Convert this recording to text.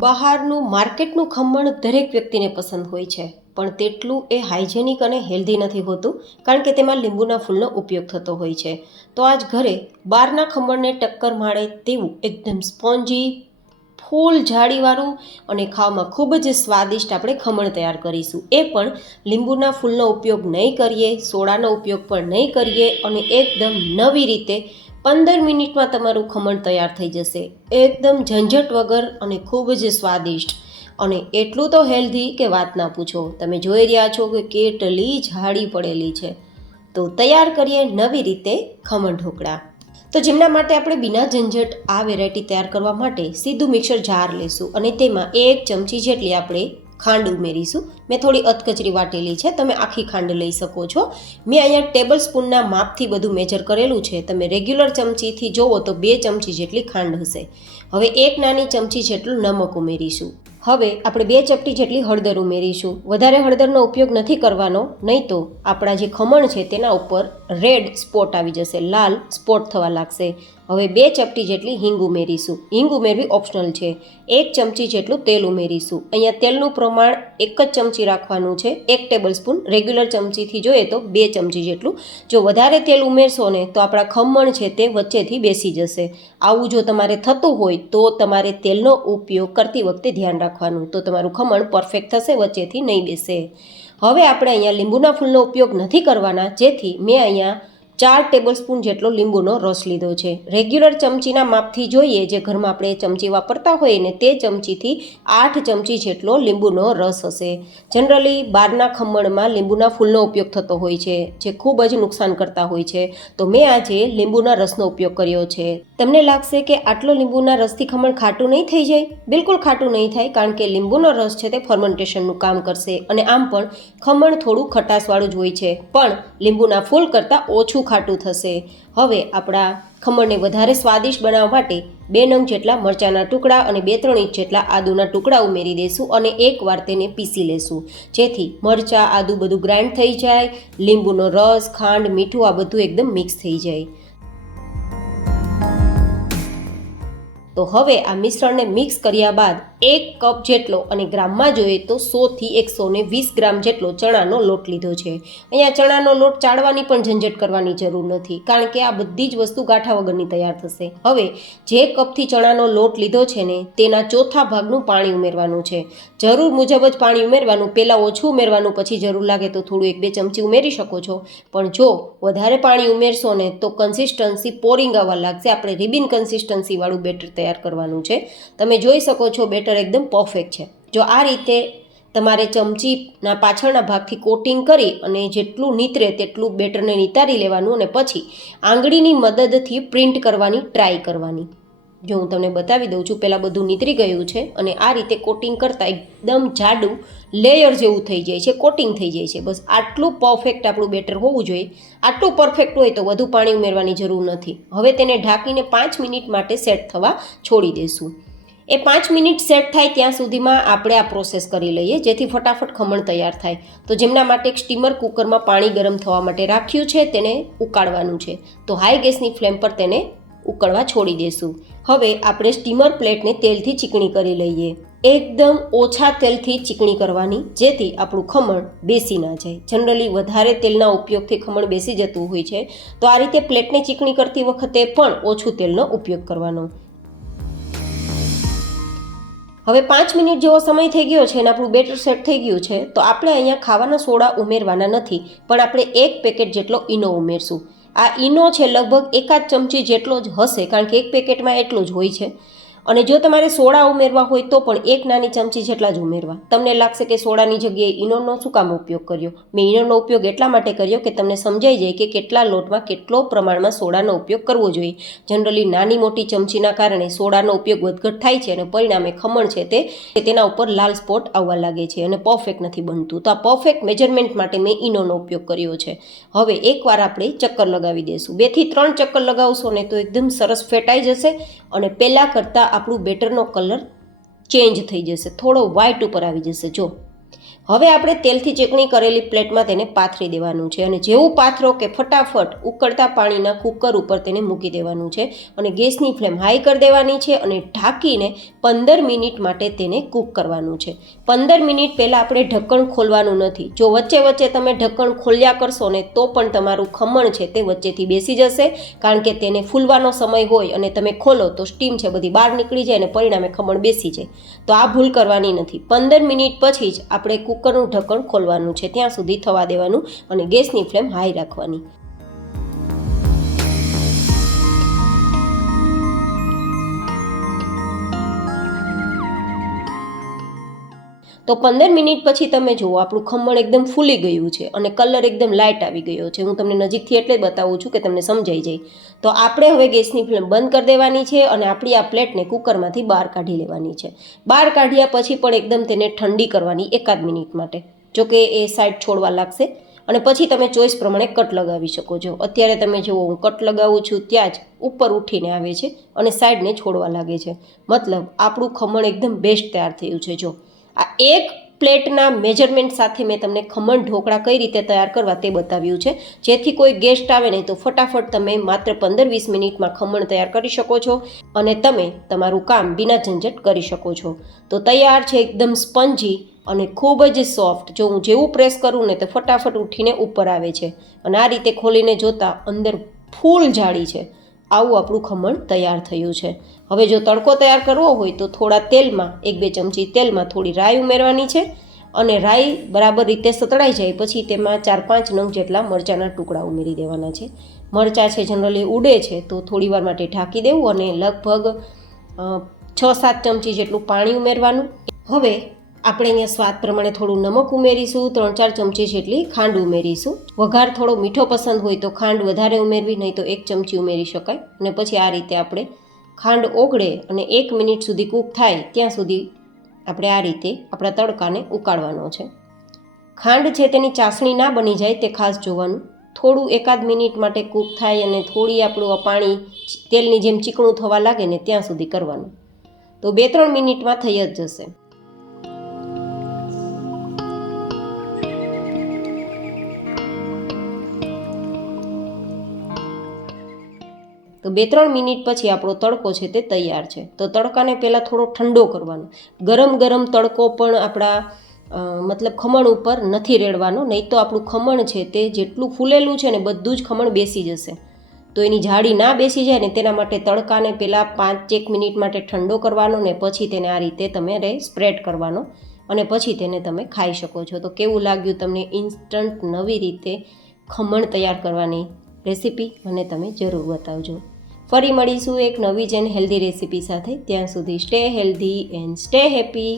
બહારનું માર્કેટનું ખમણ દરેક વ્યક્તિને પસંદ હોય છે, પણ તેટલું એ હાઇજેનિક અને હેલ્ધી નથી હોતું, કારણ કે તેમાં લીંબુના ફૂલનો ઉપયોગ થતો હોય છે. તો આજ ઘરે બહારના ખમણને ટક્કર મારે તેવું એકદમ સ્પોન્જી, ફૂલ જાળીવાળું અને ખાવામાં ખૂબ જ સ્વાદિષ્ટ આપણે ખમણ તૈયાર કરીશું. એ પણ લીંબુના ફૂલનો ઉપયોગ નહીં કરીએ, સોડાનો ઉપયોગ પણ નહીં કરીએ અને એકદમ નવી રીતે 15 મિનિટમાં તમારું ખમણ તૈયાર થઈ જશે. એકદમ ઝંઝટ વગર અને ખૂબ જ સ્વાદિષ્ટ, અને એટલું તો હેલ્ધી કે વાત ના પૂછો. તમે જોઈ રહ્યા છો કે કેટલી જાડી પડેલી છે. તો તૈયાર કરીએ નવી રીતે ખમણ ઢોકળા. તો જેમના માટે આપણે બિના ઝંઝટ આ વેરાયટી તૈયાર કરવા માટે સીધું મિક્સર જાર લેશું અને તેમાં 1 ચમચી જેટલી આપણે ખાંડ ઉમેરીશું. મેં થોડી અધકચરી વાટેલી છે, તમે આખી ખાંડ લઈ શકો છો. મેં અહીંયા ટેબલ સ્પૂનના માપથી બધું મેજર કરેલું છે. તમે રેગ્યુલર ચમચીથી જોવો તો 2 ચમચી જેટલી ખાંડ હશે. હવે 1 નાની ચમચી જેટલું નમક ઉમેરીશું. હવે આપણે 2 ચપટી જેટલી હળદર ઉમેરીશું. વધારે હળદરનો ઉપયોગ નથી કરવાનો, નહીં તો આપણા જે ખમણ છે તેના ઉપર રેડ સ્પોટ આવી જશે, લાલ સ્પોટ થવા લાગશે. હવે 2 ચપટી જેટલી હિંગ ઉમેરીશું. હિંગ ઉમેરવી ઓપ્શનલ છે. 1 ચમચી જેટલું તેલ ઉમેરીશું. અહીંયા તેલનું પ્રમાણ 1 જ ચમચી રાખવાનું છે, 1 ટેબલ સ્પૂન. રેગ્યુલર ચમચીથી જોઈએ તો 2 ચમચી જેટલું. જો વધારે તેલ ઉમેરશો ને તો આપણા ખમણ છે તે વચ્ચેથી બેસી જશે. આવું જો તમારે થતું હોય તો તમારે તેલનો ઉપયોગ કરતી વખતે ધ્યાન રાખવાનું, તો તમારું ખમણ પરફેક્ટ થશે, વચ્ચેથી નહીં બેસે. હવે આપણે અહીંયા લીંબુના ફૂલનો ઉપયોગ નથી કરવાના, જેથી મેં અહીંયા 4 ટેબલ સ્પૂન જેટલો લીંબુનો રસ લીધો છે. રેગ્યુલર ચમચીના માપથી જોઈએ, જે ઘરમાં આપણે ચમચી વાપરતા હોઈએ ને તે ચમચીથી 8 ચમચી જેટલો લીંબુનો રસ હશે. જનરલી બહારના ખમણમાં લીંબુના ફૂલનો ઉપયોગ થતો હોય છે, જે ખૂબ જ નુકસાન કરતા હોય છે. તો મેં આજે લીંબુના રસનો ઉપયોગ કર્યો છે. તમને લાગશે કે આટલો લીંબુના રસથી ખમણ ખાટું નહીં થઈ જાય? બિલકુલ ખાટું નહીં થાય, કારણ કે લીંબુનો રસ છે તે ફર્મેન્ટેશનનું કામ કરશે અને આમ પણ ખમણ થોડું ખટાશવાળું જ હોય છે, પણ લીંબુના ફૂલ કરતાં ઓછું ખાટું થશે. હવે આપણા ખમણને વધારે સ્વાદિષ્ટ બનાવવા માટે 2 નંગ જેટલા મરચાંના ટુકડા અને 2-3 ઇંચ જેટલા આદુના ટુકડા ઉમેરી દઈશું અને એકવાર તેને પીસી લેશું, જેથી મરચાં, આદુ બધું ગ્રાઇન્ડ થઈ જાય, લીંબુનો રસ, ખાંડ, મીઠું આ બધું એકદમ મિક્સ થઈ જાય. તો હવે આ મિશ્રણને મિક્સ કર્યા બાદ 1 કપ જેટલો, અને ગ્રામમાં જોઈએ તો 100 થી 120 ગ્રામ જેટલો ચણાનો લોટ લીધો છે. અહીંયા ચણાનો લોટ ચાળવાની પણ ઝંઝટ કરવાની જરૂર નથી, કારણ કે આ બધી જ વસ્તુ ગાંઠા વગરની તૈયાર થશે. હવે જે કપથી ચણાનો લોટ લીધો છે ને તેના ચોથા ભાગનું પાણી ઉમેરવાનું છે. જરૂર મુજબ જ પાણી ઉમેરવાનું, પહેલાં ઓછું ઉમેરવાનું, પછી જરૂર લાગે તો થોડું 1-2 ચમચી ઉમેરી શકો છો. પણ જો વધારે પાણી ઉમેરશો ને તો કન્સિસ્ટન્સી પોરિંગ આવવા લાગશે. આપણે રિબિન કન્સિસ્ટન્સીવાળું બેટર તૈયાર કરવાનું છે. તમે જોઈ શકો છો બેટર એકદમ પરફેક્ટ છે. જો આ રીતે તમારે ચમચીના પાછળના ભાગથી કોટિંગ કરી અને જેટલું નીતરે તેટલું બેટરને નિતારી લેવાનું અને પછી આંગળીની મદદથી પ્રિન્ટ કરવાની ટ્રાય કરવાની. જો હું તમને બતાવી દઉં છું, પહેલાં બધું નીતરી ગયું છે અને આ રીતે કોટિંગ કરતાં એકદમ જાડું લેયર જેવું થઈ જાય છે, કોટિંગ થઈ જાય છે. બસ આટલું પરફેક્ટ આપણું બેટર હોવું જોઈએ. આટલું પરફેક્ટ હોય તો વધુ પાણી ઉમેરવાની જરૂર નથી. હવે તેને ઢાંકીને 5 મિનિટ માટે સેટ થવા છોડી દઈશું. એ 5 મિનિટ સેટ થાય ત્યાં સુધીમાં આપણે આ પ્રોસેસ કરી લઈએ, જેથી ફટાફટ ખમણ તૈયાર થાય. તો જેમના માટે એક સ્ટીમર કુકરમાં પાણી ગરમ થવા માટે રાખ્યું છે, તેને ઉકાળવાનું છે. તો હાઈ ગેસની ફ્લેમ પર તેને ઉકળવા છોડી દઈશું. હવે આપણે સ્ટીમર પ્લેટને તેલથી ચીકણી કરી લઈએ. એકદમ ઓછા તેલથી ચીકણી કરવાની, જેથી આપણું ખમણ બેસી ના જાય. જનરલી વધારે તેલના ઉપયોગથી ખમણ બેસી જતું હોય છે, તો આ રીતે પ્લેટને ચીકણી કરતી વખતે પણ ઓછું તેલનો ઉપયોગ કરવાનો. હવે 5 મિનિટ જેવો સમય થઈ ગયો છે અને આપણું બેટર સેટ થઈ ગયું છે. તો આપણે અહીંયા ખાવાના સોડા ઉમેરવાના નથી, પણ આપણે 1 પેકેટ જેટલો ઈનો ઉમેરશું. આ ઈનો છે લગભગ 1 ચમચી જેટલો જ હશે, કારણ કે 1 પેકેટમાં એટલો જ હોય છે. અને જો તમારે સોડા ઉમેરવા હોય તો પણ 1 નાની ચમચી જેટલા જ ઉમેરવા. તમને લાગશે કે સોડાની જગ્યાએ ઈનોનો શું કામ ઉપયોગ કર્યો? મેં ઈનોનો ઉપયોગ એટલા માટે કર્યો કે તમને સમજાઈ જાય કે કેટલા લોટમાં કેટલો પ્રમાણમાં સોડાનો ઉપયોગ કરવો જોઈએ. જનરલી નાની મોટી ચમચીના કારણે સોડાનો ઉપયોગ વધઘટ થાય છે અને પરિણામે ખમણ છે તેના ઉપર લાલ સ્પોટ આવવા લાગે છે અને પરફેક્ટ નથી બનતું. તો આ પરફેક્ટ મેજરમેન્ટ માટે મેં ઈનોનો ઉપયોગ કર્યો છે. હવે એકવાર આપણે ચક્કર લગાવી દઈશું. 2 થી 3 ચક્કર લગાવશો ને તો એકદમ સરસ ફેટાઈ જશે અને પહેલાં કરતાં આપણું બેટરનો કલર ચેન્જ થઈ જશે, થોડો વ્હાઇટ ઉપર આવી જશે. જો હવે આપણે તેલથી ચીકણી કરેલી પ્લેટમાં તેને પાથરી દેવાનું છે અને જેવું પાથરો કે ફટાફટ ઉકળતા પાણીના કુકર ઉપર તેને મૂકી દેવાનું છે અને ગેસની ફ્લેમ હાઈ કરી દેવાની છે અને ઢાંકીને 15 મિનિટ માટે તેને કૂક કરવાનું છે. 15 મિનિટ પહેલાં આપણે ઢક્કણ ખોલવાનું નથી. જો વચ્ચે વચ્ચે તમે ઢક્કણ ખોલ્યા કરશો ને તો પણ તમારું ખમણ છે તે વચ્ચેથી બેસી જશે, કારણ કે તેને ફૂલવાનો સમય હોય અને તમે ખોલો તો સ્ટીમ છે બધી બહાર નીકળી જાય અને પરિણામે ખમણ બેસી જાય. તો આ ભૂલ કરવાની નથી. 15 મિનિટ પછી જ આપણે કુકરનું ઢક્કણ ખોલવાનું છે, ત્યાં સુધી થવા દેવાનું અને ગેસની ફ્લેમ હાઈ રાખવાની. તો 15 મિનિટ પછી તમે જુઓ આપણું ખમણ એકદમ ફૂલી ગયું છે અને કલર એકદમ લાઇટ આવી ગયો છે. હું તમને નજીકથી એટલે જ બતાવું છું કે તમને સમજાઈ જાય. તો આપણે હવે ગેસની ફ્લેમ બંધ કરી દેવાની છે અને આપણી આ પ્લેટને કુકરમાંથી બહાર કાઢી લેવાની છે. બહાર કાઢ્યા પછી પણ એકદમ તેને ઠંડી કરવાની 1 મિનિટ માટે, જોકે એ સાઈડ છોડવા લાગશે અને પછી તમે ચોઈસ પ્રમાણે કટ લગાવી શકો છો. અત્યારે તમે જુઓ હું કટ લગાવું છું ત્યાં જ ઉપર ઉઠીને આવે છે અને સાઈડને છોડવા લાગે છે. મતલબ આપણું ખમણ એકદમ બેસ્ટ તૈયાર થયું છે. જો આ એક પ્લેટના મેજરમેન્ટ સાથે મેં તમને ખમણ ઢોકળા કઈ રીતે તૈયાર કરવા તે બતાવ્યું છે, જેથી કોઈ ગેસ્ટ આવે નહીં તો ફટાફટ તમે માત્ર 15-20 મિનિટમાં ખમણ તૈયાર કરી શકો છો અને તમે તમારું કામ વિના ઝંઝટ કરી શકો છો. તો તૈયાર છે એકદમ સ્પંજી અને ખૂબ જ સોફ્ટ. જો હું જેવું પ્રેસ કરું ને તો ફટાફટ ઉઠીને ઉપર આવે છે અને આ રીતે ખોલીને જોતાં અંદર ફૂલ જાળી છે. આવું આપણું ખમણ તૈયાર થયું છે. હવે જો તડકો તૈયાર કરવો હોય તો થોડા તેલમાં 1-2 ચમચી તેલમાં થોડી રાઈ ઉમેરવાની છે અને રાઈ બરાબર રીતે સતળાઈ જાય પછી તેમાં 4-5 નંગ જેટલા મરચાંના ટુકડા ઉમેરી દેવાના છે. મરચાં છે જનરલી ઉડે છે તો થોડીવાર માટે ઢાંકી દેવું અને લગભગ 6-7 ચમચી જેટલું પાણી ઉમેરવાનું. હવે આપણે અહીંયા સ્વાદ પ્રમાણે થોડું નમક ઉમેરીશું, 3-4 ચમચી જેટલી ખાંડ ઉમેરીશું. વઘાર થોડો મીઠો પસંદ હોય તો ખાંડ વધારે ઉમેરવી, નહીં તો 1 ચમચી ઉમેરી શકાય. અને પછી આ રીતે આપણે ખાંડ ઓગળે અને 1 મિનિટ સુધી કૂક થાય ત્યાં સુધી આપણે આ રીતે આપણા તડકાને ઉકાળવાનો છે. ખાંડ છે તેની ચાસણી ના બની જાય તે ખાસ જોવાનું. થોડું 1-8 મિનિટ માટે કૂક થાય અને થોડી આપણું પાણી તેલની જેમ ચીકણું થવા લાગે ને ત્યાં સુધી કરવાનું. તો 2-3 મિનિટમાં થઈ જ જશે. તો 2-3 મિનિટ પછી આપણો તડકો છે તે તૈયાર છે. તો તડકાને પહેલાં થોડો ઠંડો કરવાનો. ગરમ ગરમ તડકો પણ આપણા મતલબ ખમણ ઉપર નથી રેડવાનો, નહીં તો આપણું ખમણ છે તે જેટલું ફૂલેલું છે ને બધું જ ખમણ બેસી જશે. તો એની જાળી ના બેસી જાય ને તેના માટે તડકાને પહેલાં 5-1 મિનિટ માટે ઠંડો કરવાનો ને પછી તેને આ રીતે તમારે સ્પ્રેડ કરવાનો અને પછી તેને તમે ખાઈ શકો છો. તો કેવું લાગ્યું તમને ઇન્સ્ટન્ટ નવી રીતે ખમણ તૈયાર કરવાની રેસીપી? મને તમે જરૂર બતાવજો. ફરી મળીશું એક નવી જ એન્ડ હેલ્ધી રેસીપી સાથે. ત્યાં સુધી stay healthy and stay happy.